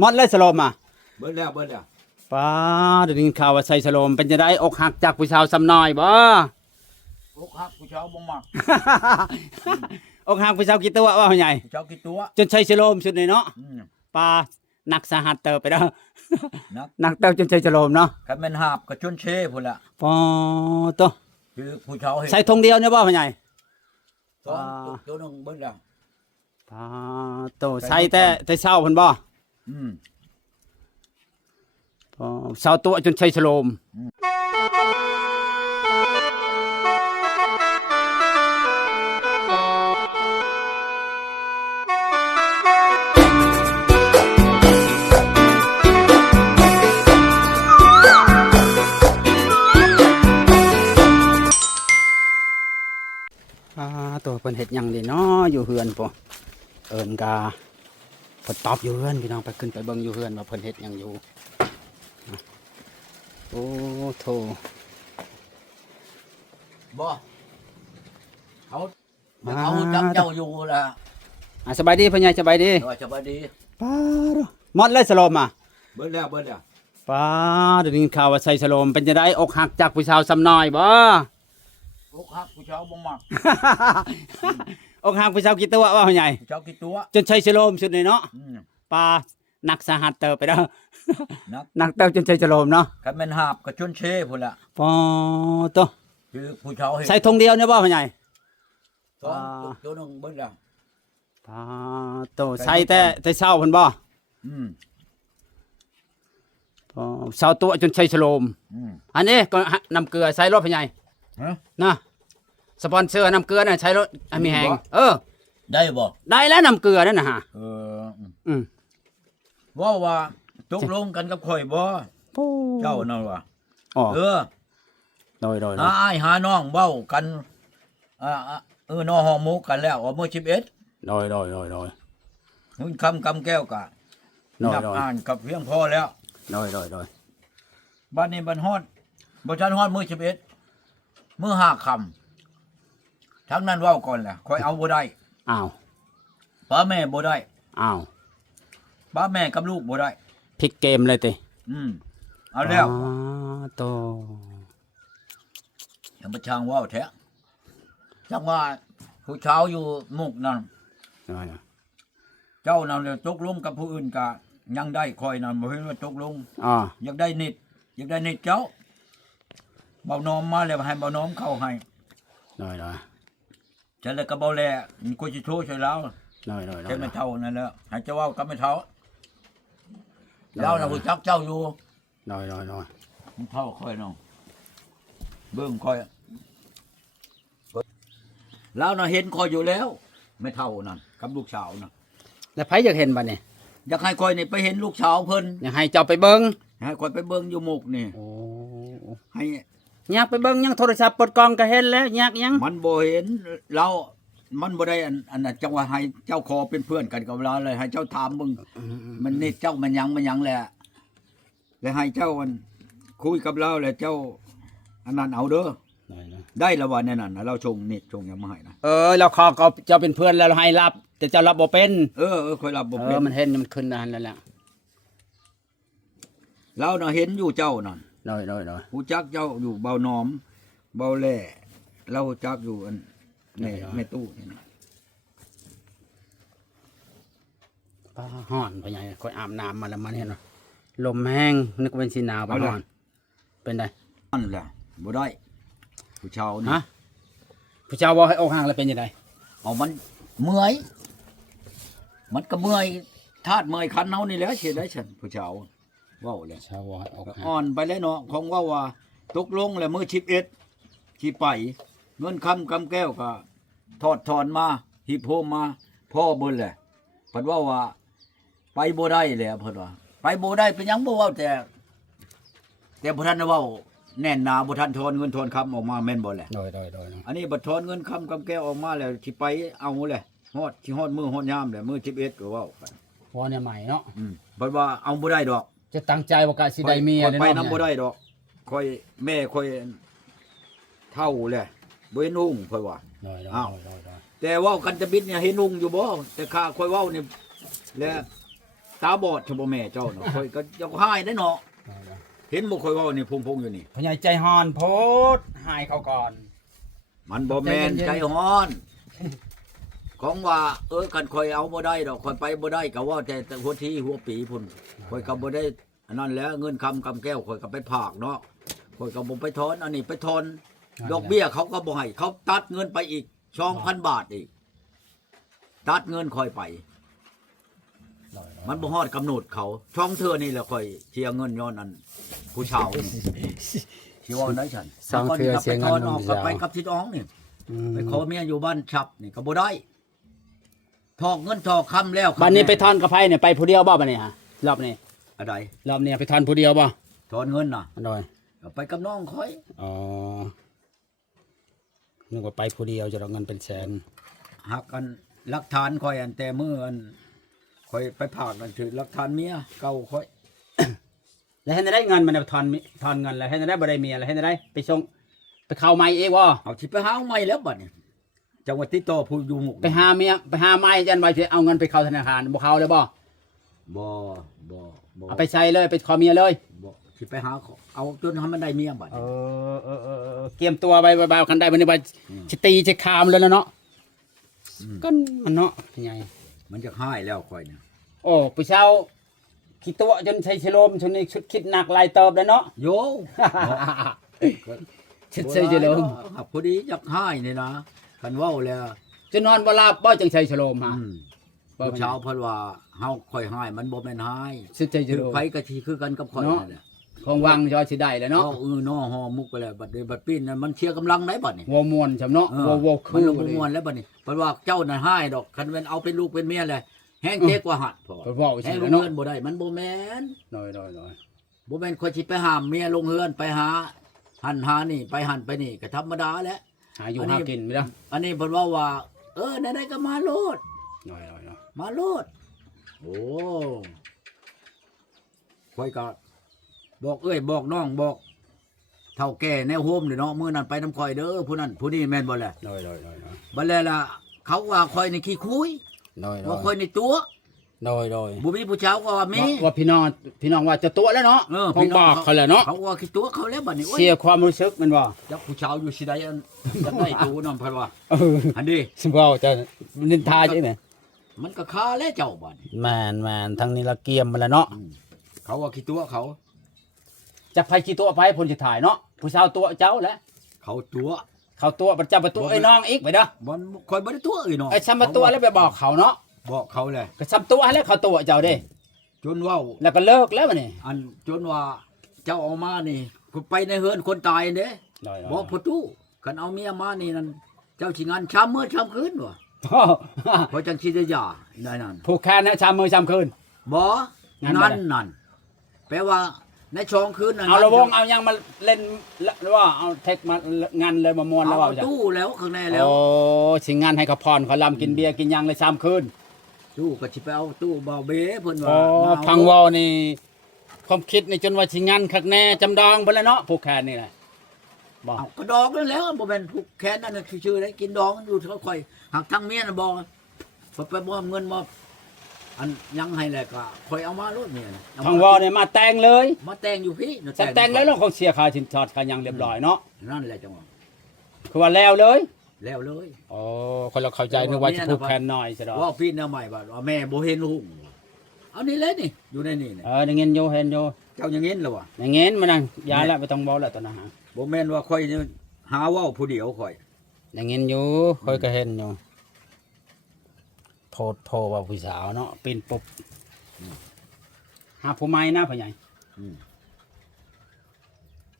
หมดเลยสโลมอ่ะเบิดแล้วป้าเดี๋ยวนี้ข่าวว่าใส่สโลมเป็นจะได้อกหักจากผู้ชาวซ้ำน้อยบ่ อกหักผู้ชาวบ่มัก อกหักผู้ชาวกี่ตัวว่าใหญ่ ผู้ชาวกี่ตัวจนใส่สโลมสุดเลยเนาะป้าหนักสาหัสเติบไปเด้อหนักเติบจนใส่สโลมเนาะคันแม่นหาบก็จนเชพุ่นละป้าตัวคือผู้ชาวเฮ็ดใส่ธงเดียวเนี่ยบ่ใหญ่ตัวนึงเบิดแล้วป้าตัวใส่แต่เช้าเพิ่นบ่เช้าตัวจนใส่สโลมตัวเพิ่นเฮ็ดหยังนี่เนาะอยู่เฮือนป่เอิ้นกาเพิ่นตอบอยู่เฮือนพี่น้องไปขึ้นไปเบิ่งอยู่เฮือนว่าเพิ่นเฮ็ดหยังอยู่โอ้โธ่บ่เขาจับเจ้าอยู่ล่ะสบายดีพ่อใหญ่สบายดีสบายดีป้าหมดเลยสโลมอ่ะเบิดแล้วป้าเดี๋ยวนี้ข่าวว่าใส่สโลมเป็นจะได้อกหักจากผู้ชาวซ้ำน้อยบ่อกหักผู้ชาวบ่มัก อกหักผู้ชาวกี่ตัวว่าใหญ่ผู้ชาวกี่ตัวจนใส่สโลมสุดเลยเนาะป้าหนักสาหัสเติบไปเด้อหนักเติบจนใส่สโลมเนาะคันแม่นหาบก็จนเชพุ่นละป้าตัวคือผู้ชาวเฮ็ดใส่ธงเดียวเนี่ยบ่ใหญ่ตัวนึงเบิดแล้วป้าตัวใส่แต่เช้าเพิ่นบ่เช้าตัวจนใส่สโลมอันนี้ก็น้ำเกลือใส่รถพ่อใหญ่นะสปอนเซอร์น้ำเกลือน่ะใช้รถมีแหงได้บ่ได้แล้วน้ำเกลือนั่นน่ะฮะว่าตกลงกันกับข่อยบ่เจ้านั่นว่าโดยอ้ายหาน้องเว้ากันน้องห้องหมู่กันแล้วมื้อ11โดยหุ่นคำกำแก้วกะนับอ่านกับเพียงพอแล้วโดยบ้านนี้บ้านฮอดบ่ทันฮอดมื้อ11มื้อ5ค่ำทั้งนั้นเว้าก่อนแหละค่อยเอาบ่ได้อ้าวป้าแม่บ่ได้อ้าวป้าแม่กับลูกบ่ได้พลิกเกมเลยติเอาแล้วโตยังบ่ช่างเว้าแท้จังว่าผู้ชาวอยู่มุกนั่นเจ้านั่นตกลงกับผู้อื่นก็ยังได้ค่อยนั่นบ่เห็นว่าตกลงอยากได้นิดเจ้าเบาน้อมมาแล้วให้เบาน้อมเข้าให้ได้ฉันเลยก็เบาแลกูสิโทรช่วยแล้วได้แค่ไม่เท่านั่นแหละให้เจ้าเว้ากับไม่เท่าเราน่ะผู้จักเจ้าอยู่ได้มันเท่าค่อยน้องเบิ่งค่อยแล้วน่ะเห็นค่อยอยู่แล้วไม่เท่านั่นกับลูกสาวน่ะแล้วไผอยากเห็นบัดนี้อยากให้ค่อยนี่ไปเห็นลูกสาวเพิ่นอยากให้เจ้าไปเบิ่งให้ค่อยไปเบิ่งอยู่มุกนี่ให้อยากไปเบิ่งยังโทรศัพท์ปลดกล้องก็เห็นแล้วอยากยังมันบ่เห็นเรามันบ่ได้อันนั้นจังว่าให้เจ้าคอเป็นเพื่อนกันกับเราเลยให้เจ้าถามมึงมันนี่เจ้ามันยังแหละแล้วให้เจ้ามันคุยกับเราแล้วเจ้าอันนั้นเอาเด้อได้ละวันนั่นน่ะเราชงนี่ชงยังมาให้นะเราขอก็เจ้าเป็นเพื่อนแล้วเราให้รับแต่เจ้ารับบ่เป็นค่อยรับบ่เป็นมันเห็นมันขึ้นนั่นแล้วแหละเราน่ะเห็นอยู่เจ้านั่นได้ฮู้จักเจ้าอยู่เบาหนอมเบาแล่เราฮู้จักอยู่อันในตู้นี่นะป้าฮ้อนพ่อใหญ่ค่อยอาบน้ำมาแล้วมันเห็นว่าลมแห้งนึกว่าเป็นสิหนาวบ่ฮ้อนเป็นไดนั่นแหละบ่ได้ผู้ชาวนี่ผู้ชาวบ่ให้อกหักแล้วเป็นจังได๋เอามันเมื่อยมันก็เมื่อยธาตุเมื่อยคันเฮานี่แหละสิได้ฉันผู้ชาวเว้าแล้วชาวว่าอ่อนไปแล้วเนาะของว่าตกลงแล้วมื้อ11สิไปเงินคำกำแก้วก็ถอนมาหิบโฮมมาพ่อเบิ่นแหละเพิ่นว่าไปบ่ได้แล้วเพิ่นว่าไปบ่ได้เป็นหยังบ่เว้าแต่บ่ทันเว้าแน่นหนาบ่ทันถอนเงินถอนคำออกมาแม่นบ่แหละโดยอันนี้บ่ถอนเงินคำกำแก้วออกมาแล้วสิไปเอาแหละฮอดมื้อฮอดยามแหละมื้อ11ก็เว้ากันพอเนี่ยใหม่เนาะเพิ่นว่าเอาบ่ได้ดอกจะตั้งใจว่ากะสิได้เมียไปนำบ่ได้ดอกค่อยแม่ค่อยเฒ่าแหละบ่เห็นหุ่งค่อยว่าแต่เว้ากันจะบิดเนี่ยเห็นหุ่งอยู่บ่แต่ข้าค่อยเว้านี่แล้ว ตาบอดชบ่แม่เจ้าเนาะข่อยก็จะหายได้เนาะเห็นบ่ข่อยเว้านี่พงๆอยู่นี่ พ่อใหญ่ใจฮอนโพดหายเขาก่อน มันบ่แม่น ใจเย็นๆ ใจฮ้อน ของว่าคันข่อยเอาบ่ได้ดอกข่อยไปบ่ได้ก็ว่าแต่หัวทีหัวปีพุ่นข่อยก็บ่ได้อันนั้นแหล้วเงินคำกำแก้วข่อยก็ไปผากเนาะข่อยก็บ่ไปถอนอันนี้ไปถอนดอกเบี้ยเขาก็บ่ให้เขาตัดเงินไปอีก 2,000 บาทอีกตัดเงินข่อยไป มันบ่ฮอดกำหนดเขาช่องเธอนี่แหละข่อยเสียเงินย้อนอันผู้ชาวนี่สิว่าได้ฉัน สองเทื่อเสียเงิน ไปถอนออก ผู้ ก็ ชาว ไปกับทิดอ้องนี่ไปขอเมียอยู่บ้านฉับนี่ก็บ่ได้ทอกเงินทอกคำแล้ว บัดนี้ไปทอนกับไผเนี่ยไปผู้เดียวบ่บัดนี้ฮะรอบนี้ อะไร รอบนี้ไปทอนผู้เดียวบ่ ถอนเงินน่ะ อันโดย ก็ไปกับน้องข่อย อ๋อนึกว่าไปผู้เดียวจะเอาเงินเป็นแสน หักกันหลักฐานข่อยอันแต่มื้ออันข่อยไปผากนั่นคือหลักฐานเมียเก่าข่อย แล้วให้ได้เงินมันไปทอนเงินแล้วให้ได้บ่ได้เมียแล้วให้ได้ไปส่งไปเข้าไม้เองบ่ เอาสิไปหาเอาใหม่แล้วบัดนี้จังหวัดติดต่อผู้อยู่หมู่ ไปหาเมียไปหาไม้จันไว้สิเอาเงินไปเข้าธนาคารบ่เข้าเลยบ่ บ่บ่ เอาไปใช้เลยไปขอเมียเลย บ่สิไปหาเอาจนให้มันได้เมียบัด เตรียมตัวไปบ่าวๆกันได้บัดนี้ว่าสิตีสิคามเลยแล้วเนาะก็มันเนาะใหญ่ มันจะหายแล้วข่อยเนี่ย โอ้ผู้เช่าขี้ตัวจนใช้ชโลมชนนี้ชุดคิดหนักหลายเติบแล้วเนาะ โย ชุดใช้ชโลม ครับพอดีอยากหายนี่นะคันเว้าแล้ว จะนอนบ่หลับบ่จังใช้ชโลมฮะ บ่ ผู้เช้าเพิ่นว่าเฮาค่อยหายมันบ่แม่นหาย ชุดใช้ช คือ โลม ไผก็สิคือกันกับข่อยนั่นแหละ ของวังจอสิได้แล้วเนาะ เนาะน้อฮอมุกไปแล้วบัดนี้บัดปีนนั่นมันเชียร์กำลังได้บัดนี้ วัวมวนจำเนาะวัวคื มัน อ ลงบ่ม่วนแล้วบัดนี้เพิ่นว่าเจ้าน่ะหายดอกคันแม่นเอาเป็นลูกเป็นเมียเลยแห้งเจ๊กว่าหัดพอ เพิ่นเว้า แห้ สิ งลง เนาะ เฮือนบ่ได้มันบ่แม่น น้อย บ่แม่นข่อยสิไปห้ามเมียลงเฮือนไปหาหันหานี่ไปหันไปนี่ก็ธรรมดาแหละ หาอยู่หากินไม่ได้ อันนี้เพิ่นว่าไหนๆก็มาโลด น้อย มาโลดโอ้ค่อยก็บอกบอกน้องบอกเฒ่าแก่แนวโฮมนี่เนาะมื้อนั้นไปนำข่อยเด้อผู้นั้นผู้นี้แม่นบ่แหละ น้อย บัดแล้วล่ะเขาว่าข่อยนี่ขี้คุยว่าข่อยนี่ตัวบ่มีผู้ชาวก็ว่ามี ว่าพี่น้องว่าจะตัวแล้วเนาะ ค ค ง ง บบ อ อก กเขาแหละเนาะ เขาว่าขี้ตัวเขาแล้วบัดนี้โอ้ย เสียความรู้สึกมันบ่ จักผู้ชาวอยู่สิได้อันจักได้ตัวนำเพิ่นว่าอันนี้ สิบ่จะนินทาใช่ไหม มันก็คาแล้วเจ้าบัดนี้ แม่นทั้งนี้ละเกียมมันแล้วเนาะ เขาว่าขี้ตัวเขา จะไผกี่ตัวไผผลสิถ่ายเนาะผู้สาวตัวเจ้าแหละ เขาตัว เขาตัวประจำประตูไอ้น้องอีกไปเด้อ บ่ข่อยบ่ได้ตัวอีเนาะ ไอ้ซ้ำมาตัวแล้วไปบอกเขาเนาะ บอกเขาเลย ก็ซ้ำตัวให้แล้วเขาตัวเจ้าเด้ จนเว้า แล้วก็เลิกแล้วบัดนี้ อันจนว่าเจ้าเอามานี่ไปในเฮือนคนตายเด้บอกพ่อตู้คันเอาเมียมานี่นั่นเจ้าสิงานช้ำมื้อช้ำคืนว่ะเพราะจังสิได้หย่าได้นั่น ผู้แค้นนะชามมือชามคืน บ่ งั้น นั่นแปลว่าในช่องคืนนั่น เอาระวงเอายังมาเล่นหรือว่าเอาเทคมางานเลยมามวนแล้ว เอา ว่าจ้ะ ตู้แล้วข้างในแล้ว โอ้สิงานให้เขาพรเขาลำกินเบียร์กินยังเลยชามคืน ตู้ก็สิไปเอาตู้เบาเบ้เพิ่น โอ้ ว่า พังเวอนี่ความคิดนี่จนว่าสิงานคักแน่จำดองไปแล้วเนาะผู้แค้นนี่แหละบอก เอาก็ดองนั่นแล้วบ่แม่นผูกแขนนั่นน่ะชื่อๆได้กินดองอยู่ค่อยๆหักทางเมียน่ะบ่ไปบ่เงินมาอันยังให้แหละก็ค่อยเอามาโลดเมียน่ะ พังเวอนี่มาแต่งเลย มาแต่งอยู่พี่น่ะ แต่งแล้วเราคงเสียค่าสินสอดกันยังเรียบร้อยเนาะ นั่นแหละจังหวะ คือว่าแล้วเลย แล้วเลย โอ้คนเราเข้าใจนึกว่าจะผูกแขนหน่อยใช่ดอก ว่าพี่แนวใหม่บัดว่าแม่บ่เห็นหุ่งเอานี่เลยนี่อยู่ในนี่น่ะ ได้เงินอยู่เห็นอยู่ เจ้ายังเห็นแล้ววะ อย่างเงี้ยมันนั่งยาละไม่ต้องเบาละตอนนั้นฮะ บ่แม่นว่าค่อยนี่หาเว้าผู้เดียวค่อย อย่างเงี้ยอยู่คอยก็เห็นอยู่โพดโพว่าผู้สาวเนาะปีนปุ๊บหาผู้ใหม่นะพ่อใหญ่ อืม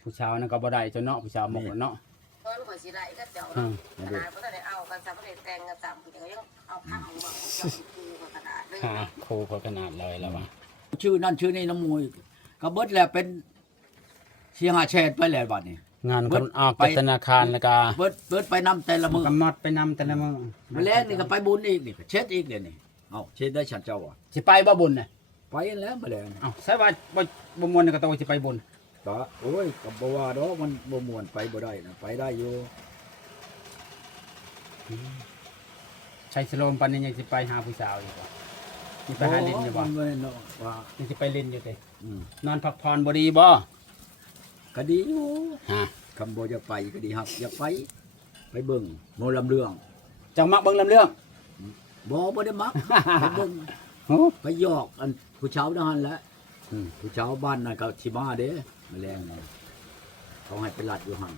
ผู้สาวนั่นก็บ่ได้จนเนาะผู้สาวหมกเนาะ ตอนข่อยสิได้ก็เจ้าเนาะขนาดบ่ทันได้เอากันสำเร็จแต่งกันซ้ำก็ยังเอาข้าวมาเจ้าคือขนาดเลย หาครูเขาขนาดเลยแล้วว่า ชื่อนั่นชื่อนี่น้ำมวยก็เบิดแล้วเป็นสิหาแชทไปแล้วบัดนี้ งานคนออกจากธนาคารแล้วก็ เบิดไปนำแต่ละมื้อก ำมัดไปนำแต่ละมื้อ มาแลงนี่ก็ไปบุญอีกนี่ก็เช็ดอีกเดี๋ยวนี้เอ้าเช็ดได้ฉันเจ้าอ่ะ สิไปบ่บุญน่ะ ไปแล้วมาแล้ว เอ้าใช่ว่าบ่มวนก็ต้องสิไปบุญ ก็โอ้ยก็บ่ว่าดอกมันบ่ม่วนไปบ่ได้นะไปได้อยู่ ใช้สโลมปานนี้ยังสิไปหาผู้สาวอยู่บ่ สิไปหาลินอยู่บ่ มันบ่เนาะว่า นี่สิไปลินอยู่ติ อืม นอนพักผ่อนบ่ดีบ่ ก็ดีอยู่ ฮะ คำบ่จะไปก็ดีครับอยากไปเบิ่งโมลำเรื่อง จังมักเบิ่งลำเรื่อง บ่ได้มัก ไปเบิ่ง โอ้ ไปหยอกอันผู้เช้านั่นแหละ อืม ผู้เช้าบ้านนั่นก็สิมาเด้แมลงนั่นเขาให้ไปลัดอยู่หั่น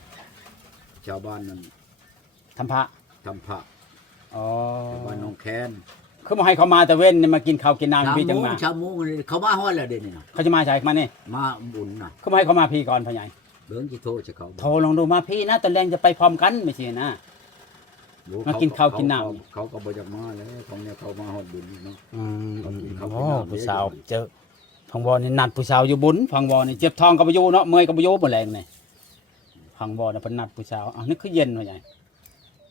ชาวบ้านนั้น ทำพระ ทำพระ อ๋อ บ้านหนองแคน คือบ่ให้เขามาแต่เว้นนี่มากินข้าวกินน้ำพี่จังมา ชาวโมงนี่เขามาฮอดแล้วเด้นี่น่ะ เขาจะมาใช่มานี่ มาบุญน่ะ คือบ่ให้เขามาพี่ก่อนพ่อใหญ่ เบิ่งสิโทรจะเขา โทรลองดูมาพี่นะตอนแรงจะไปพร้อมกันไม่ใช่นะ มากินข้าวกินน้ำ เขาก็บ่อยากมาแล้วของเนี่ยเขามาฮอดบุญเนาะ อืม เขากิน โอ้ น้ำ ผู้สาวเจอพังวอนี่นัดผู้สาวอยู่บุญพังวอนี่เจ็บท้องก็บ่อยู่เนาะเมื่อยก็บ่อยู่บ่แรงนี่พังวอน่ะเพิ่นนัดผู้สาวอ้าวนี่คือเย็นพ่อใหญ่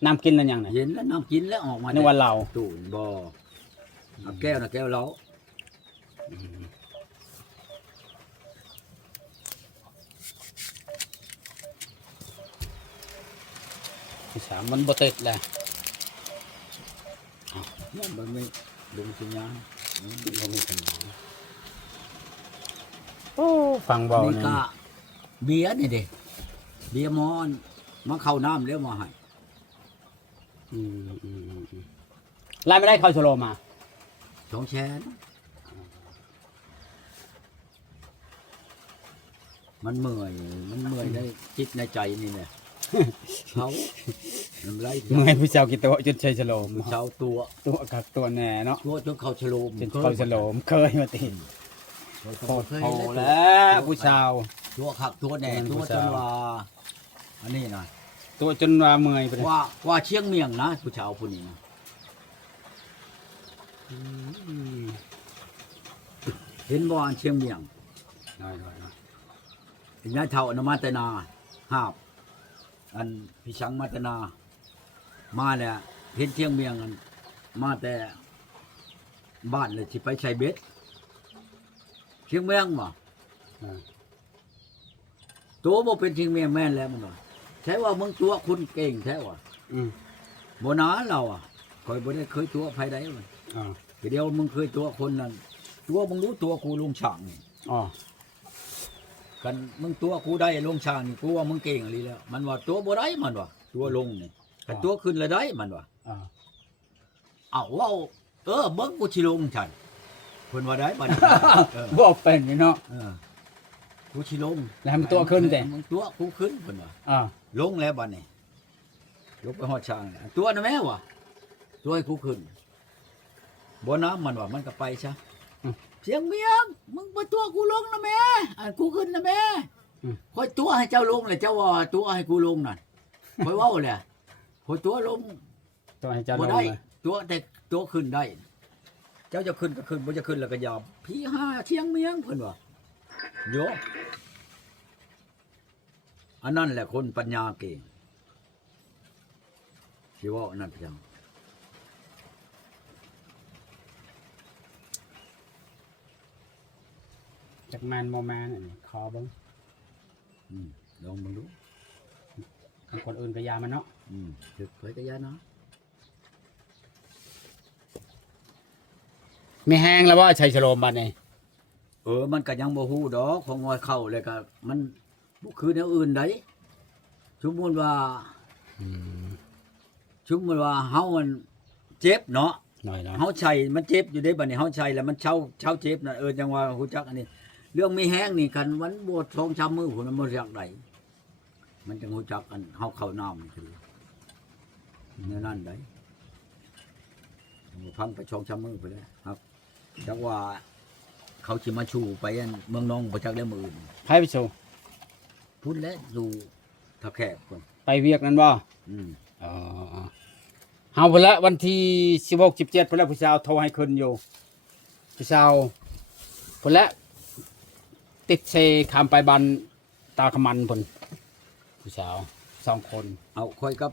น้ำกินแล้วยังนี่ เย็นแล้วน้ำกินแล้วออกมา นึกว่าเรา ตู้บ่เอาแก้วนะแก้วเรา ผู้สาวมันบ่ติดแหละ เนี่ยมันไม่ดึงสัญญาณ บ่มีปัญหาโอ้ฟังบ่ นี่ นี่ ก็เบียร์นี่เด้เบียร์มอนมาเข้าน้ำแล้วมาให้ อืมไล่ไม่ได้เข้าชโลมา 2 แสนมันเมื่อยในจิตในใจนี่แหละ เขาน้ำไหล เมื่อยผู้สาวกี่ตัวจนใช้ชโลม เช้าตัว ตัวกับตัวแน่เนาะ จนเขาฉโลม จนเข้าชโลมเคยมาติ โค โค ต ต ร ร โห โห แล้ แล้วผู้สาว ตัวขักตัวแหน่ มัน ตัว ผู้ จ สาว นว่าอันนี้นะ ตัวจนว่าเมื่อยไปเลย ว่าเชียงเมียงนะผู้ชาวผู้นี้นะเห็นบ่อันเชียงเมียง น้อยๆ เห็นยายเท่าอนมาตนาหาบอันพี่ชังมาตนา มาเนี่ยเห็นเชียงเมียงอันมาแต่บ้านเลยที่ไปใช้เบ็ดเชียงเมียงบ่ ตัวบ่เป็นเชียงเมียงแม่นแล้วมันว่าใช่ว่ามึงตัวคุณเก่งแท้ว่ะ อืม บ่นาเราอ่ะคอยบ่ได้เคยตัวไผใดมัน อ๋อ เดี๋ยวมึงเคยตัวคนนั้นตัวมึงรู้ตัวกูลุงช่างนี่ อ๋อ กันมึงตัวกูได้ลุงช่างนี่กูว่ามึงเก่งอีหลีแล้ว มันว่าตัวบ่ได้มันว่าตัวลงนี่แต่ตัวขึ้นแล้วได้มันว่า อ๋อ เอ้าเว้าเบิ่งกูสิลงฉันเพิ่นว่าได้บัดนี้ บ่เป็นนี่เนาะ กูสิลง แล้วให้มันตัวขึ้นแต่ มึงตัวกูขึ้นเพิ่นว่า อ๋อ ลงแล้วบัดนี้ลงไปฮอดช่างนี่ตัวน่ะแม่วะตัวให้กูขึ้นบ่น้ำมันว่ามันก็ไปซะเสียงเมียงมึงบ่ตัวกูลงนะแม่อันกูขึ้นนะแม่คอยตัวให้เจ้าลงเลยเจ้าว่าตัวให้กูลงนั่นคอยเว้าแหละคอยตัวลง ต้องให้เจ้าล บ่ ง ได้ เลย ตัวแต่ตัวขึ้นได้ เจ้าจะขึ้นก็ขึ้นบ่จะขึ้นแล้วก็ยอมพี่ห้าเชียงเมียงเพิ่นว่าโยอันนั้นแหละคนปัญญาเก่งสิเว้านั่นเพียง จากแมนโมแมนอันนี้ขอเบิ่ง ลองมึงดู คนอื่นก็ยามันเนาะ ถึกเผยกะยาเนาะ มีแห้งแล้วว่าชัยชโลมบัดนี้ มันก็ยังบ่ฮู้ดอกของงอยเข้าเลยก็มันบ่คือแนวอื่นใดสมมุติว่าเฮามันเจ็บเนาะ หน่อยเนาะ เฮาใช้มันเจ็บอยู่ได้บัดนี้เฮาใช้แล้วมันเช้าเจ็บน่ะจังว่าฮู้จักอันนี้ เรื่องมีแห้งนี่กันวันบวช2-3มื้อพุ่นมันบ่จักได้มันจังฮู้จักอันเฮาเข้าน้ำนี่คือแนวนั้นได้พังไป2-3มื้อพุ่นแหละครับจักว่าเขาสิมาชูไปอันเมืองนองบ่จักได้มื้ออื่น ไผไปสู่ พุ่นแหละอยู่ทะแขกพุ่น ไปเวียกนั่นบ่ อืม อ๋อเฮาพุ่นละวันที่16 17พุ่นละผู้สาวโทรให้ขึ้นอยู่ผู้สาวพุ่นละติดเซข้ามไปบ้านตาขมันพุ่นผู้สาว2 คน เอาค่อยกับ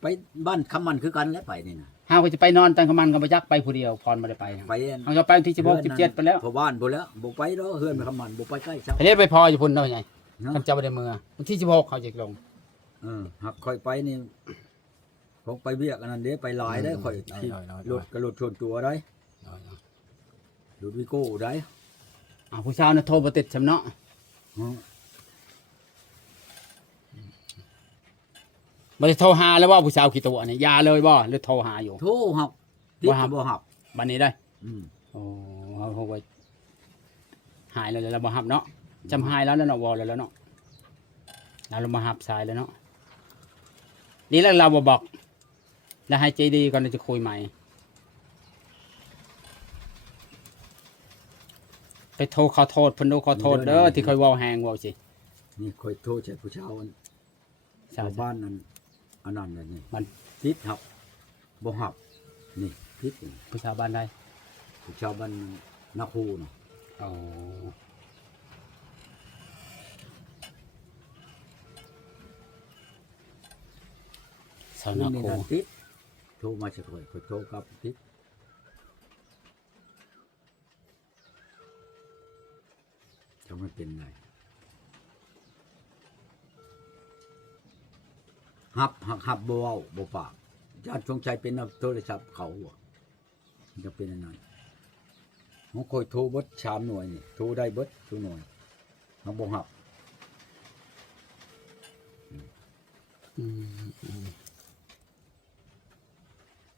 ไปบ้านคำมันคือกันแล้วไปนี่น่ะ เฮาก็จะไปนอนตังขมันก็บ่จักไปผู้เดียวก่อนบ่ได้ไป ไปอัน เฮาจะไปวันที่16 17ไปแล้ว พอบ้านพุ่นแล้วบ่ไปดอกเฮือนไปคำมันบ่ไปใกล้เช้า ไปเรียนไปพออยู่พุ่นเนาะใหญ่ เนาะ คำเจ้าบ่ได้มือวันที่16เขาจะลง หักค่อยไปนี่คงไปเวียกอันนั้นเด้ไปหลายได้ค่อยขี่รถกระโดดชนตัวได้ ดูดวิโก้ได้ ผู้สาวน่ะโทรบ่ติดซำเนาะ ฮะ บ่ได้โทรหาแล้วว่าผู้สาวขี้ตัวนี่ยาเลยบ่หรือโทรหาอยู่ โทรหับติด บ่หับ บ่หับ บัดนี้ได้ อืม โอ้เขาว่าหายแล้วแล้วบ่ฮับเนาะจำหายแล้วเนาะวอแล้วเนาะเรามาฮับสายแล้วเนาะนี่แล้วเราบ่บอกแล้วให้ใจดีก่อนจะคุยใหม่ไปโทรขอโทษเพิ่นโทรขอโทษเด้อที่เคยเว้าแฮงเว้าสิ นี่ค่อยโทรใช้ผู้ชาวอัน สาว ชาวบ้านนั้นอันนั้นน่ะนี่ มัน ติดหับบ่หับนี่ติดนี่ ผู้สาวบ้านใด ผู้ชาวบ้านนาคูเนาะ อ๋อสาวนา นี่ โค นั่นติดโทรมาสักค่อยโทรกลับติดจะไม่เป็นไรหับบ่เว้าบ่ปากญาติชงชัยเป็นโทรศัพท์เขาอะมันจะเป็นอันนั้นเขาคอยโทรเบิด3หน่วยนี่โทรได้เบิดทุกหน่วยเขาบ่หับ อืม